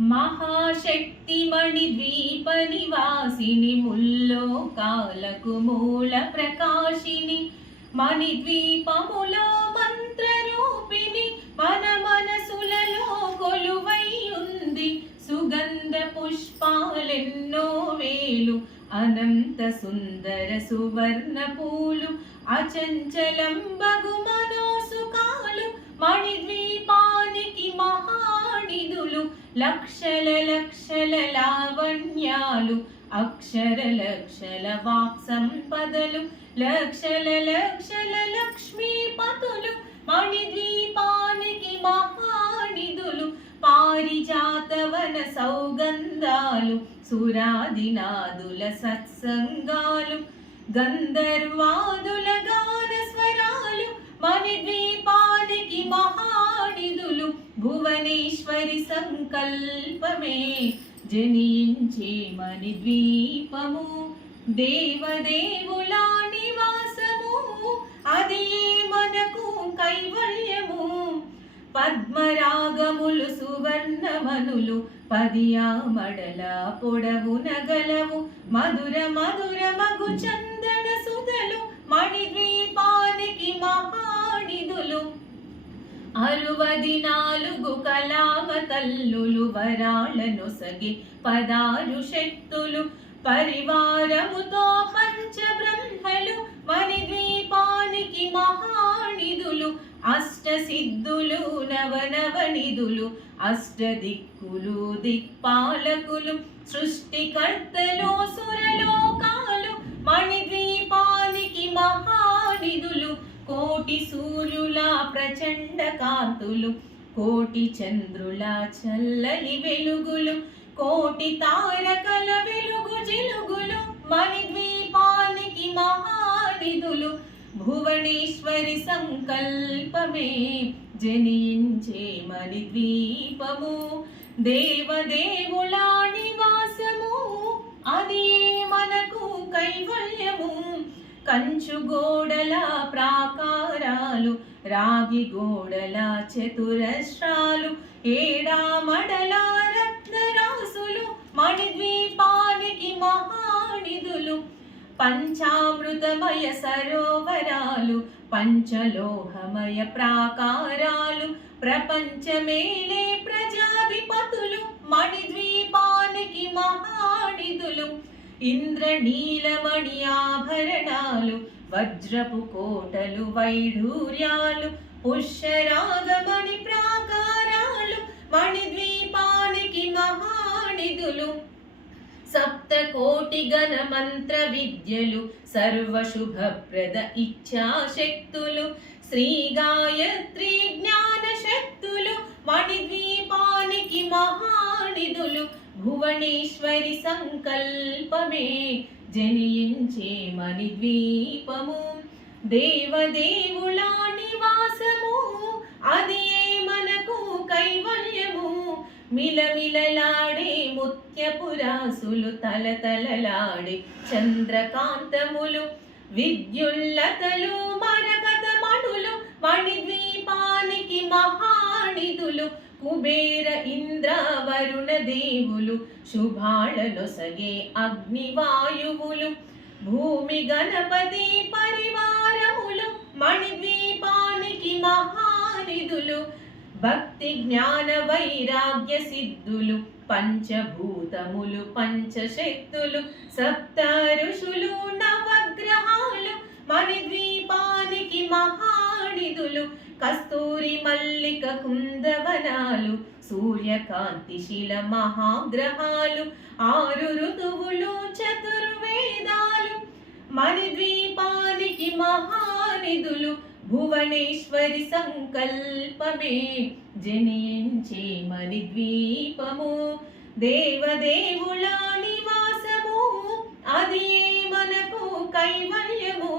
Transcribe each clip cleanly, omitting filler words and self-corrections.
महाशक्ति मणिद्वीप निवासिनि मुल्लोकाలకు మూల ప్రకాశిని మణిద్వీపములో మంత్రరూపిణి మన మనసులలో కొలువై ఉంది సుగంధ పుష్పాలెన్నో వేలు అనంత సుందర సువర్ణ పూలు అచంచలం బగు మనోసుకాలు మణిద్వీపానికి మహానిధులు లక్షల లక్షల లావణ్యాలు అక్షర లక్షల వాక్ సంపదలు లక్షల లక్షల లక్ష్మీపతులు మణిద్వీపానికి మహానిధులు పారిజాతవన సౌగంధాలు సురాదినాదుల సత్సంగాలు గంధర్వాదుల గాన స్వరాలు మణిద్వీపానికి మహానిధులు భువనేశ్వరి సంకల్పమే జనించే మణిద్వీపము దేవదేవుల నివాసము అది మనకు కైవల్యము పద్మరాగములు సువర్ణమనులు పదియామడల పొడవున గలవు మధుర మధుర మగు చందన సుధలు మణిద్వీపానికి మహానిధులు 64 కళామ తల్లులు వరాళనొసగి 16 శక్తులు పరివారముతో పంచబ్రహ్మలు మణిద్వీపానికి మహానిధులు అష్టసిద్ధులు నవనవనిధులు అష్టదిక్కులు దిక్పాలకులు సృష్టికర్తలు సురలోకాలు మణిద్వీపానికి మహానిధులు కోటి సూర్యుల ప్రచండ కాంతులు కోటి చంద్రుల చల్లని వెలుగులు కోటి తారకల వెలుగు జిలుగులు మణిద్వీపానికి మహానిధులు భువనేశ్వరి సంకల్పమే జనించే మణిద్వీపము దేవదేవుల నివాసము అది మనకు కైవల్యము కంచు గోడల ప్రాకారాలు రాగి గోడల చతురస్రాలు ఏడామడల రత్నరాసులు మణిద్వీపానికి మహానిధులు పంచామృతమయ సరోవరాలు పంచలోహమయ ప్రాకారాలు ప్రపంచమేలే ప్రజాధిపతులు మణిద్వీపానికి మహానిధులు ఇంద్రనీలమణి ఆభరణాలు వజ్రపు కోటలు వైఢూర్యాలు పుష్యరాగమణి ప్రాకారాలు మణిద్వీపానికి మహానిధులు సప్తకోటి గణ మంత్ర విద్యలు సర్వశుభప్రద ఇచ్ఛాశక్తులు శ్రీ గాయత్రి జ్ఞాన శక్తులు మణిద్వీపానికి మహానిధులు భువనేశ్వరి సంకల్పమే జనించే మణిద్వీపము దేవదేవుల నివాసము అది మనకు కైవల్యము మిలమిలలాడే ముత్యపురాసులు తలతలలాడే చంద్రకాంతములు విద్యుల్లతలు మరకత మణులు మణిద్వీపానికి మహానిధులు కుబేర ఇంద్ర వరుణ దేవులు శుభాళనొసగే అగ్నివాయువులు భూమి గణపతి పరివారములు మణిద్వీపానికి మహానిధులు భక్తి జ్ఞాన వైరాగ్య సిద్ధులు పంచభూతములు పంచశక్తులు సప్త ఋషులు నవగ్రహాలు మణిద్వీపానికి మహానిధులు కస్తూరి మల్లిక కుందవనాలు సూర్యకాంతి శిల మహాగ్రహాలు 6 ఋతువులు చతుర్వేదాలు మణిద్వీపానికి మహానిధులు భువనేశ్వరి సంకల్పమే జనించే మణిద్వీపము దేవదేవుల నివాసము అది మనకు కైవల్యము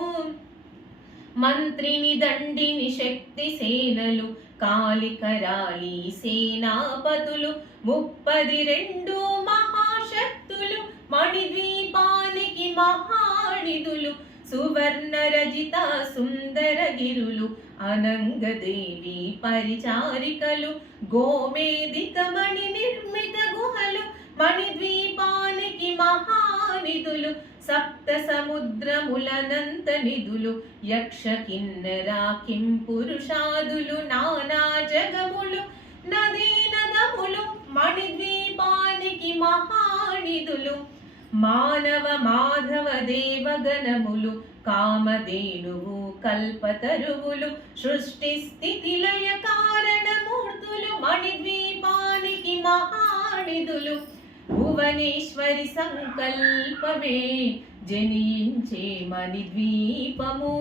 మంత్రిని దండిని శక్తి సేనలు కాళికరాళి సేనాపతులు 32 మహాశక్తులు మణిద్వీపానికి మహానిధులు సువర్ణ రజిత సుందర గిరులు అనంగదేవి పరిచారికలు గోమేదిక మణి నిర్మిత మణిద్వీపానికి మహానిధులు సప్త సముద్రములనంత నిధులు యక్ష కిన్నెర కిం పురుషాదులు నానా జగములు నదీ నదములు మణిద్వీపానికి మహానిధులు మానవ మాధవ దేవగణములు కామధేనువు కల్పతరువులు సృష్టి స్థితి లయ కారణమూర్తులు మణిద్వీపానికి మహానిధులు భువనేశ్వరి సంకల్పమే జనించే మణిద్వీపము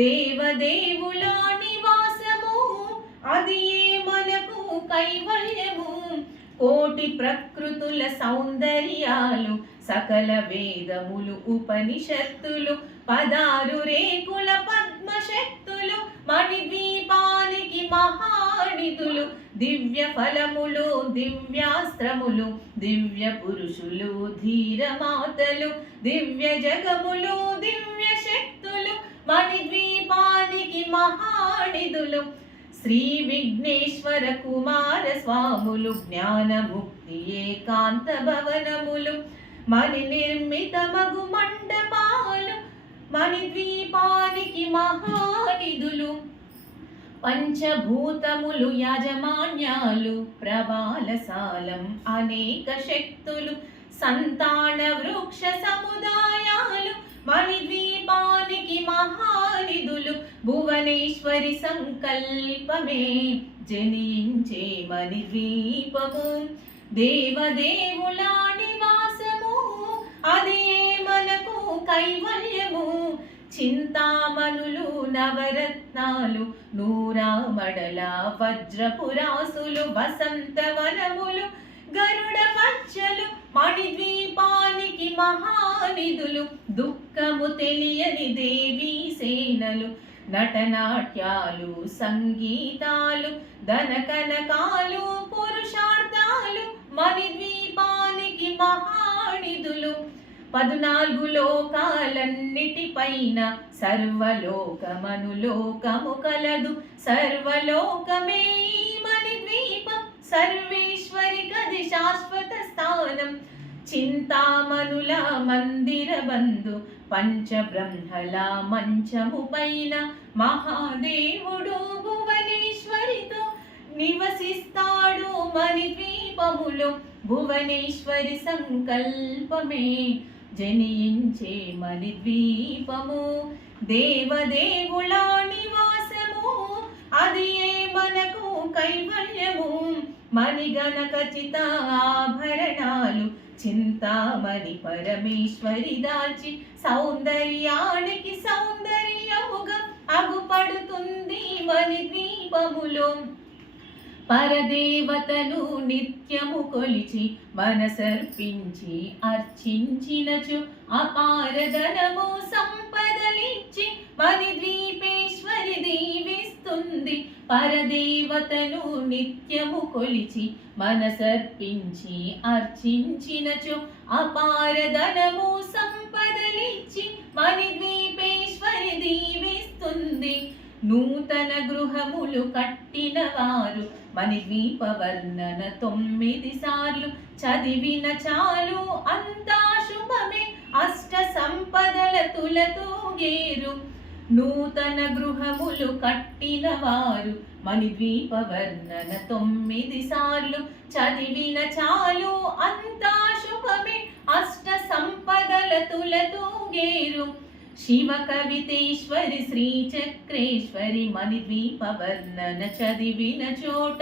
దేవదేవుల నివాసము అది మనకు కైవల్యము కోటి ప్రకృతుల సౌందర్యాలు సకల వేదములు ఉపనిషత్తులు పదారు రేకుల పద్మశక్తులు మణిద్వీపానికి మహానిధులు దివ్య ఫలములు దివ్యాస్త్రములు దివ్య పురుషులు ధీరమాతలు దివ్య జగములు దివ్య శక్తులు మణిద్వీపానికి మహానిధులు శ్రీ విఘ్నేశ్వర కుమార స్వాములు జ్ఞానముక్తి ఏకాంత భవనములు మణి నిర్మిత మగు మండపాలు మణిద్వీపానికి మహానిధులు పంచభూతములు యాజమాన్యాలు ప్రవాలసాలం అనేక శక్తులు సంతాన వృక్ష సముదాయాలు మణిద్వీపానికి మహానిధులు భువనేశ్వరి సంకల్పమే జనించే మణిద్వీపము దేవదేవుల నివాసము అది మనకు కైవల్యము చింతామణులు నవరత్నాలు నూరామడల వజ్రపురాసులు వసంతవనములు గరుడ మచ్చలు మణిద్వీపానికి మహానిధులు దుఃఖము తెలియని దేవీ సేనలు నటనాట్యాలు సంగీతాలు ధనకనకాలు పురుషార్థాలు మణిద్వీపానికి మహానిధులు 14 లోకాలన్నిటిపైన సర్వలోకమనులోకము కలదు సర్వలోకమే మణిద్వీపం సర్వేశ్వరి గది శాశ్వత స్థానం చింతామణుల మందిర బంధు పంచబ్రహ్మల మంచము పైన మహాదేవుడు భువనేశ్వరితో నివసిస్తాడు మణిద్వీపములో భువనేశ్వరి సంకల్పమే జనించే మణిద్వీపము దేవదేవుల నివాసము అది మనకు కైవల్యము మణిగణకచిత ఆభరణాలు చింతామణి పరమేశ్వరి దాల్చి సౌందర్యానికి సౌందర్యముగా అగుపడుతుంది మణిద్వీపములో పరదేవతను నిత్యము కొలిచి మనసర్పించి అర్చించినచు అపారధనము సంపదలిచ్చి మణిద్వీపేశ్వరి దీవిస్తుంది పరదేవతను నిత్యము కొలిచి మనసర్పించి అర్చించినచు అపారధనము సంపదలిచ్చి మణిద్వీపేశ్వరి దీవిస్తుంది నూతన గృహములు కట్టిన వారు మణిద్వీప వర్ణన 9 సార్లు చదివిన చాలు అంతా శుభమే అష్ట సంపదల తులతూగేరు నూతన గృహములు కట్టిన వారు మణిద్వీప వర్ణన 9 సార్లు చదివిన చాలు అంతా శుభమే అష్ట సంపదల తులతూగేరు శివ కవితేశ్వరి శ్రీ చక్రేశ్వరి మణిద్వీప వర్ణన చదివిన చోట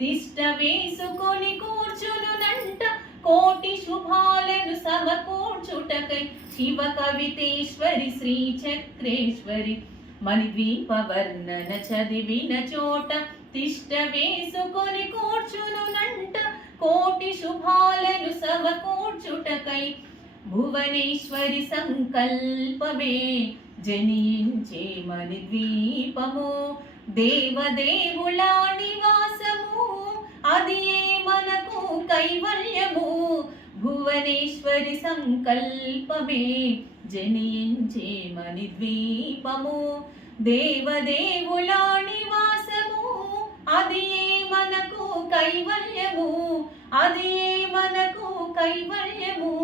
తిష్ట వేసుకొని కూర్చునునంట కోటి శుభాలను సమకూర్చుటకై శివ కవితేశ్వరి శ్రీ చక్రేశ్వరి మణిద్వీప వర్ణన చదివిన చోట తిష్ట వేసుకొని కూర్చునునంట కోటి శుభాలను సమకూర్చుటకై భువనేశ్వరి సంకల్పమే జనించే మణిద్వీపము దేవదేవుల నివాసము అది మనకు కైవల్యము భువనేశ్వరి సంకల్పమే జనించే మణిద్వీపము దేవదేవుల నివాసము అది మనకు కైవల్యము అది మనకు కైవల్యము,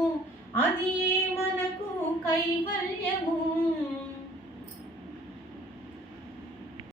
అది ఏ మనకు కైవల్యము.